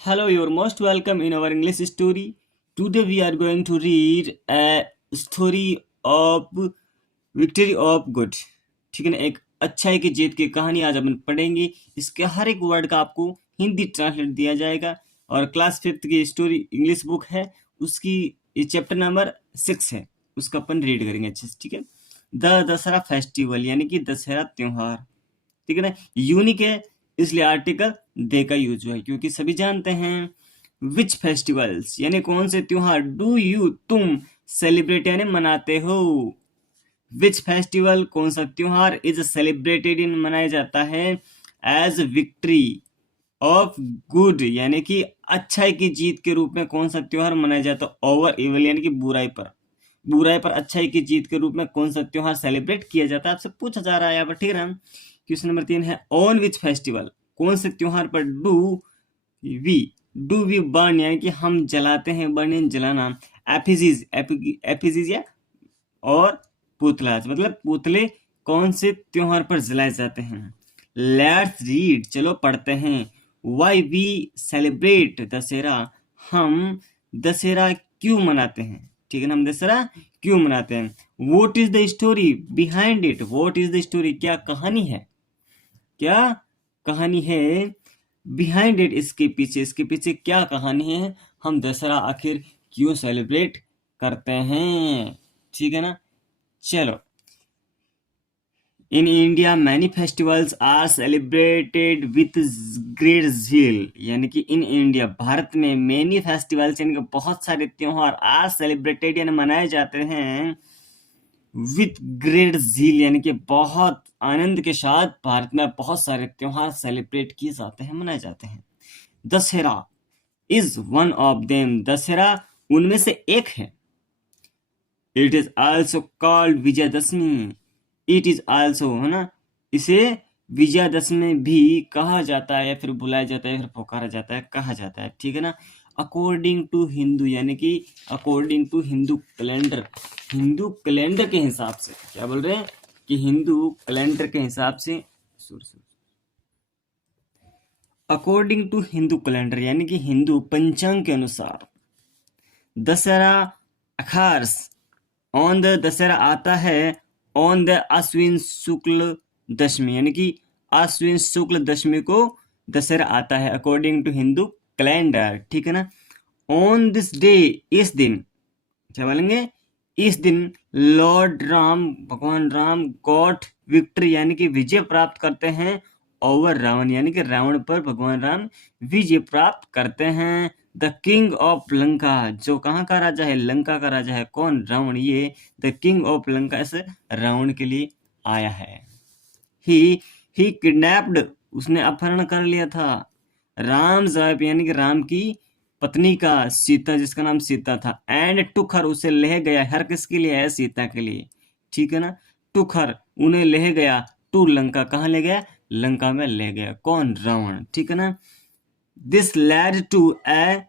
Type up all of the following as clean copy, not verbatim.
Hello, you're most welcome in our English story. Today we are going to read a story of victory of good. ठीक है ना, एक अच्छाई की जीत की कहानी आज अपन पढ़ेंगे। इसके हर एक वर्ड का आपको हिंदी ट्रांसलेट दिया जाएगा और क्लास 5th की स्टोरी इंग्लिश बुक है, उसकी चैप्टर नंबर 6 है, उसका अपन रीड करेंगे अच्छे से। ठीक है, द दशहरा फेस्टिवल यानी कि दशहरा त्योहार। ठीक है ना, यूनिक है इसलिए आर्टिकल दे का यूज हुआ है, क्योंकि सभी जानते हैं विच फेस्टिवल्स यानी कौन से त्योहार डू यू तुम सेलिब्रेट यानी मनाते हो। विच फेस्टिवल कौन सा त्योहार इज सेलिब्रेटेड इन मनाया जाता है एज विक्ट्री ऑफ गुड यानी कि अच्छाई की जीत के रूप में कौन सा त्योहार मनाया जाता है ओवर इवल यानी कि बुराई पर अच्छाई की जीत के रूप में कौन सा त्योहार सेलिब्रेट किया जाता है, आपसे पूछा जा रहा है यहाँ पर। ठीक है ना, क्वेश्चन नंबर 3 है ऑन विच फेस्टिवल कौन से त्योहार पर वी डू वी बर्न यानी कि हम जलाते हैं, बर्न यानी जलाना, एफिजीज या और पुतला मतलब पुतले कौन से त्योहार पर जलाए जाते हैं। लेट्स रीड, चलो पढ़ते हैं। वाई वी सेलिब्रेट दशहरा, हम दशहरा क्यों मनाते हैं। ठीक है ना, हम दशहरा क्यों मनाते हैं। What is the story behind it, what is the story क्या कहानी है, क्या कहानी है बिहाइंड इट, इसके पीछे क्या कहानी है, हम दशहरा आखिर क्यों सेलिब्रेट करते हैं। ठीक है ना, चलो। In India many festivals are celebrated with great zeal यानी कि इन इंडिया भारत में मैनी फेस्टिवल्स यानी कि बहुत सारे त्योहार आर सेलिब्रेटेड यानी मनाए जाते हैं विथ ग्रेट zeal यानी कि बहुत आनंद के साथ भारत में बहुत सारे त्योहार सेलिब्रेट किए जाते हैं, मनाए जाते हैं। Dussehra is one of them, Dussehra उनमें से एक है। It is also called Vijayadashami, it is also है ना, इसे विजयादशमी भी कहा जाता है या फिर बुलाया जाता है, फिर पुकारा जाता है, कहा जाता है। ठीक है ना, अकॉर्डिंग टू हिंदू यानी कि according to Hindu calendar, Hindu calendar के हिसाब से, क्या बोल रहे हैं कि हिंदू कैलेंडर के हिसाब से, अकॉर्डिंग टू हिंदू कैलेंडर यानी कि हिंदू पंचांग के अनुसार दशहरा अखार्स ऑन द, दशहरा आता है ऑन द अश्विन शुक्ल दशमी यानी कि अश्विन शुक्ल दशमी को दशहरा आता है अकॉर्डिंग टू हिंदू कैलेंडर। ठीक है ना, ऑन दिस डे, इस दिन, क्या बोलेंगे, इस दिन लॉर्ड राम, भगवान राम गॉट विक्ट्री यानी कि विजय प्राप्त करते हैं ओवर रावण यानी कि रावण पर भगवान राम विजय प्राप्त करते हैं। द किंग ऑफ लंका, जो कहाँ का राजा है, लंका का राजा है, कौन, रावण। ये द किंग ऑफ लंका ऐसे रावण के लिए आया है। ही किडनैप्ड, उसने अपहरण कर लिया था, राम वाइफ यानी कि राम की पत्नी का, सीता जिसका नाम सीता था, एंड टुक हर, उसे ले गया, हर किसके लिए है, सीता के लिए। ठीक है ना, टुक हर उन्हें ले गया, टू लंका, कहाँ ले गया, लंका में ले गया, कौन, रावण। ठीक है ना, this led to a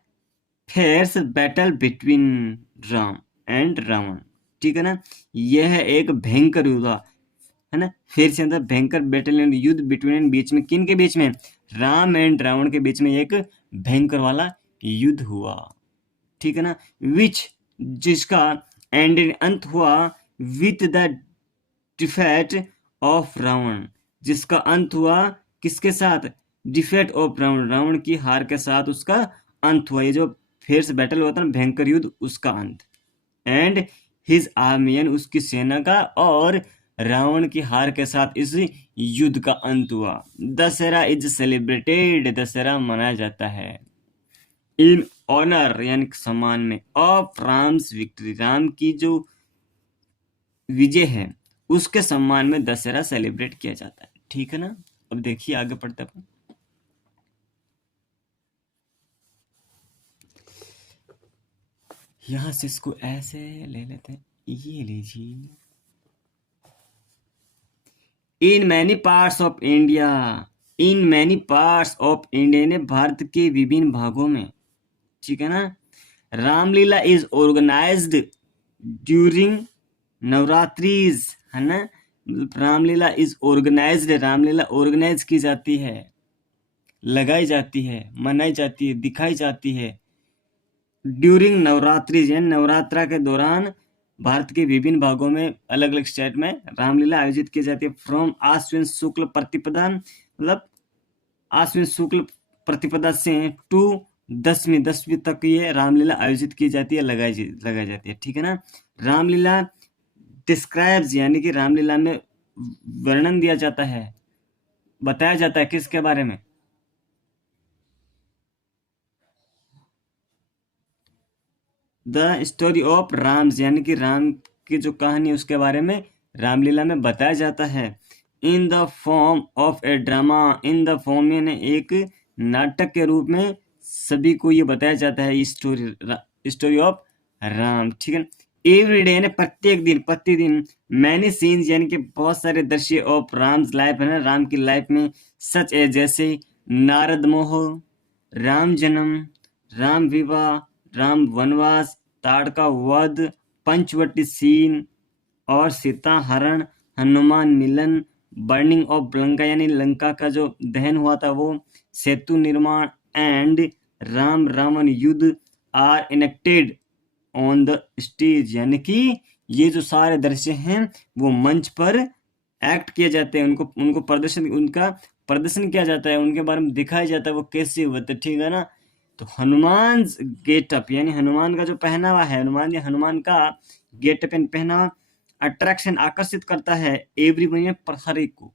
fierce battle between Ram and Ravan. ठीक है ना, यह एक भयंकर युद्ध है ना, फिर से अंदर भयंकर बैटल युद्ध बिटवीन, बीच में, किन के बीच में, राम एंड रावण के बीच में एक भयंकर वाला युद्ध हुआ। ठीक है ना, विच, जिसका एंड अंत हुआ with the defeat of Ravan, जिसका अंत हुआ किसके साथ, डिफेट ऑफ रावण, रावण की हार के साथ उसका अंत हुआ। ये जो फिर से बैटल हुआ था ना, भयंकर युद्ध, उसका अंत। एंड हिज आर्मी यानी उसकी सेना का और रावण की हार के साथ इस युद्ध का अंत हुआ। दशहरा इज सेलिब्रेटेड, दशहरा मनाया जाता है इन ऑनर यानी सम्मान में ऑफ राम्स विक्ट्री, राम की जो विजय है उसके सम्मान में दशहरा सेलिब्रेट किया जाता है। ठीक है ना, अब देखिए आगे पढ़ते अपन। यहां से इसको ऐसे ले लेते हैं, ये लीजिए। In many parts of India, in many parts of India ने भारत के विभिन्न भागों में, ठीक है ना, Ramlila is organised during Navratris, है ना, Ramlila is organised, Ramlila organise की जाती है लगाई जाती है, मनाई जाती है, दिखाई जाती है। ड्यूरिंग नवरात्रि यानी नवरात्रा के दौरान भारत के विभिन्न भागों में अलग अलग स्टेट में रामलीला आयोजित की जाती है। फ्रॉम आश्विन शुक्ल प्रतिपदा मतलब आश्विन शुक्ल प्रतिपदा से टू दसवीं तक ये रामलीला आयोजित की जाती है, लगाई जाती है। ठीक है ना। रामलीला डिस्क्राइब्स यानी कि रामलीला में वर्णन दिया जाता है, बताया जाता है किसके बारे में? द स्टोरी ऑफ राम्स यानी कि राम की जो कहानी है उसके बारे में रामलीला में बताया जाता है। In the form of A drama, in the form यानी एक नाटक के रूप में सभी को ये बताया जाता है स्टोरी ऑफ राम। ठीक है। एवरी डे यानी प्रत्येक दिन प्रतिदिन, मैनी सीन्स यानी कि बहुत सारे दृश्य ऑफ राम्स लाइफ है ना, राम की लाइफ में, सच ए जैसे नारद मोह, राम जन्म, राम विवाह, राम वनवास, ताड़का वध, पंचवटी सीन और सीता हरण, हनुमान मिलन, बर्निंग ऑफ लंका यानी लंका का जो दहन हुआ था वो, सेतु निर्माण and Ram Ravan yuddh are enacted on the stage यानी कि ये जो सारे दृश्य हैं वो मंच पर एक्ट किए जाते हैं, उनका प्रदर्शन किया जाता है, उनके बारे में दिखाया जाता है वो कैसे हुए थे। ठीक है ना। तो हनुमान गेटअप यानी हनुमान का जो पहनावा है, हनुमान का गेटअप एंड पहनावा अट्रैक्शन आकर्षित करता है एवरीवन पर हर एक को,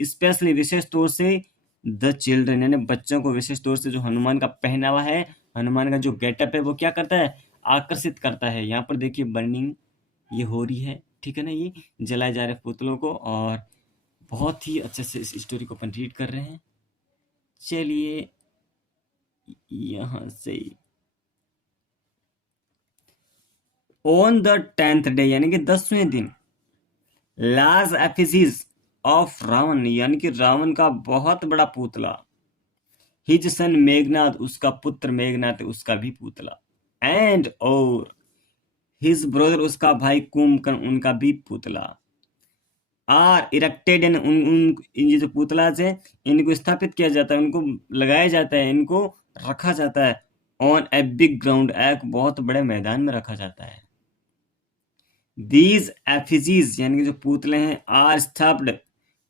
स्पेशली विशेष तौर से द चिल्ड्रन यानी बच्चों को विशेष तौर से जो हनुमान का पहनावा है, हनुमान का जो गेटअप है वो क्या करता है? आकर्षित करता है। यहाँ पर देखिए बर्निंग ये हो रही है। ठीक है ना। ये जलाए जा रहे पुतलों को और बहुत ही अच्छे से इस स्टोरी को अपन रीड कर रहे हैं। चलिए यहाँ से ऑन द 10th डे यानी कि 10वें दिन, लार्ज एफिसीज ऑफ रावण यानी कि रावण का बहुत बड़ा पुतला, हिज सन मेघनाथ उसका पुत्र मेघनाथ उसका भी पुतला, एंड और हिज ब्रदर उसका भाई कुंभकर्ण उनका भी पुतला, आर इरेक्टेड एंड ये जो पुतला से इनको स्थापित किया जाता है, उनको लगाया जाता है, इनको रखा जाता है ऑन ए बिग ग्राउंड, एक बहुत बड़े मैदान में रखा जाता है। दीज एफिजीज यानी कि जो पुतले हैं are stuffed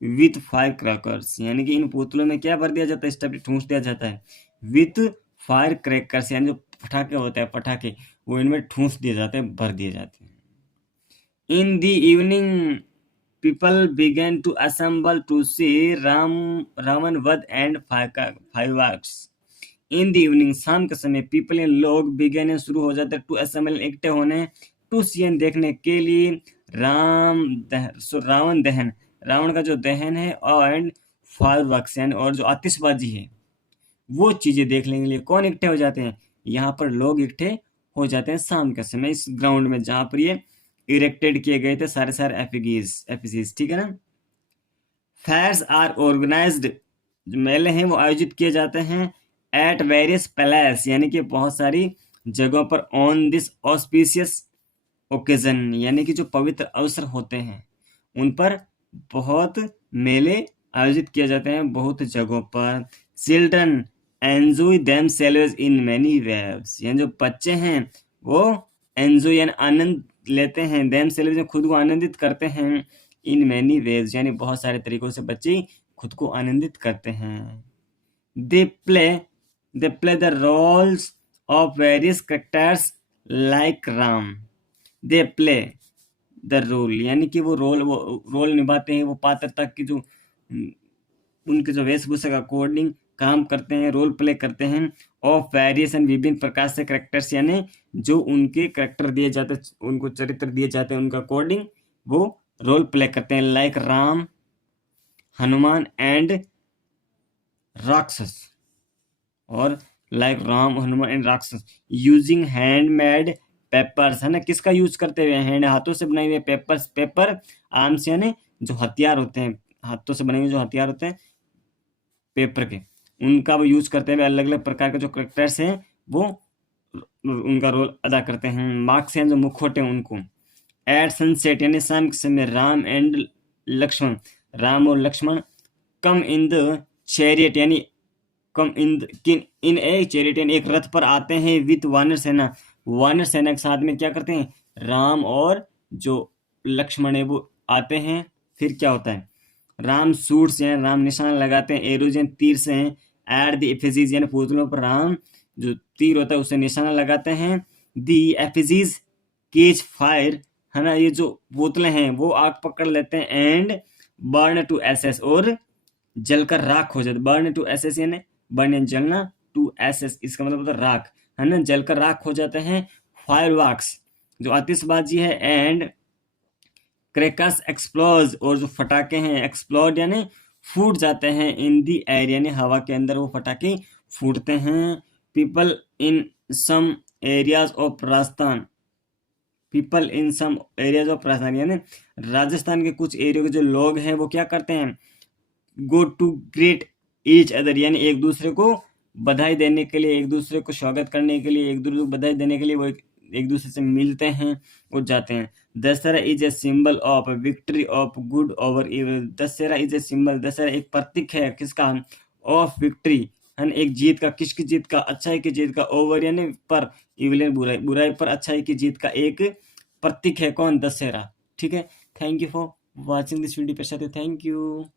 with fire crackers यानी कि इन पुतलों में क्या भर दिया जाता है? स्टफ्ड ठूंस दिया जाता है विथ फायर क्रैकर्स यानी जो पटाखे होते हैं, पटाखे वो इनमें ठूंस दिए जाते हैं, भर दिए जाते हैं। In the evening people began to assemble to see Ravan वध and fireworks. In the evening शाम के समय people लोग began शुरू हो जाते to assemble इकट्ठे होने to see देखने के लिए रावण दहन, रावण का जो दहन है और fireworks यानी और जो आतिशबाजी है वो चीजें देखने के लिए कौन इकट्ठे हो जाते हैं? यहाँ पर लोग इकट्ठे हो जाते हैं शाम के समय इस ग्राउंड में जहां पर ये इरेक्टेड किए गए थे सारे एफिसीज। ठीक है ना। फेयर्स आर ऑर्गेनाइज्ड, जो मेले हैं वो आयोजित किए जाते हैं एट वेरियस पैलेस यानी कि बहुत सारी जगहों पर ऑन दिस ऑस्पिशियस ओकेजन यानी कि जो पवित्र अवसर होते हैं उन पर बहुत मेले आयोजित किए जाते हैं बहुत जगहों पर। Children enjoy themselves in many ways यानी जो बच्चे हैं वो एंजॉय यानी आनंद लेते हैं, देमसेल्व्स खुद को आनंदित करते हैं, इन मेनी वेज यानी बहुत सारे तरीकों से बच्चे खुद को आनंदित करते हैं। They play the roles of various characters like Ram, they play the role यानी कि वो रोल निभाते हैं, वो पात्रता की जो उनके जो वेशभूषा का अकॉर्डिंग काम करते हैं, रोल प्ले करते हैं। ऑफ वेरिएशन विभिन्न प्रकार से कैरेक्टर्स यानी जो उनके कैरेक्टर दिए जाते हैं, उनको चरित्र दिए जाते हैं, उनका अकॉर्डिंग वो रोल प्ले करते हैं लाइक राम, हनुमान एंड राक्षस और लाइक राम हनुमान एंड राक्षस यूजिंग हैंडमेड पेपर्स है ना, किसका यूज करते हुए? हैंड हाथों से बनाए हुए पेपर्स, पेपर आर्म्स यानी जो हथियार होते हैं, हाथों से बने हुए जो हथियार होते हैं पेपर के, उनका वो यूज करते हुए अलग अलग प्रकार के जो करेक्टर्स हैं वो उनका रोल अदा करते हैं। मार्क्स हैं जो मुखौटे उनको। एट सनसेट यानी शाम के समय राम एंड लक्ष्मण, राम और लक्ष्मण कम इन द चैरियट यानी कम इन ए चैरिट, एक रथ पर आते हैं विथ वानर सेना, वानर सेना के साथ में क्या करते हैं, राम और जो लक्ष्मण है वो आते हैं। फिर क्या होता है, राम शूट्स यानी राम निशान लगाते हैं, एरोज यानी तीर से हैं, एट द एफिजीज यानी पुतलों पर राम जो तीर होता है उससे निशाना लगाते हैं। दी एफिजीज केज फायर, है ना, ये जो पुतले हैं वो आग पकड़ लेते हैं, एंड बर्न टू एसेस, और जलकर राख हो जाते, बर्न टू एसेस यानी बर्न यानी जलना, टू एसेस इसका मतलब होता है राख, है ना, जलकर राख हो जाते हैं। फायरवर्क्स जो आतिशबाजी है, एंड क्रैकर्स एक्सप्लोज, और जो फटाके हैं एक्सप्लोड यानी फूट जाते हैं, इन दी एयर यानी हवा के अंदर वो फटाके फूटते हैं। People in some areas of Rajasthan, people in some areas of Rajasthan यानी राजस्थान के कुछ एरिया के जो लोग हैं वो क्या करते हैं, go to greet each other यानी एक दूसरे को बधाई देने के लिए, एक दूसरे को स्वागत करने के लिए, एक दूसरे को बधाई देने के लिए वो एक दूसरे से मिलते हैं और जाते हैं। Dussehra is a symbol of victory of good over evil, Dussehra is a symbol, Dussehra एक प्रतीक है किसका, ऑफ विक्ट्री, है एक जीत का, किसकी जीत का, अच्छाई की जीत का, ओवर यानी पर, इविल बुराई, बुराई पर अच्छाई की जीत का एक प्रतीक है कौन, दशहरा। ठीक है, thank you for watching this video पे, थैंक यू।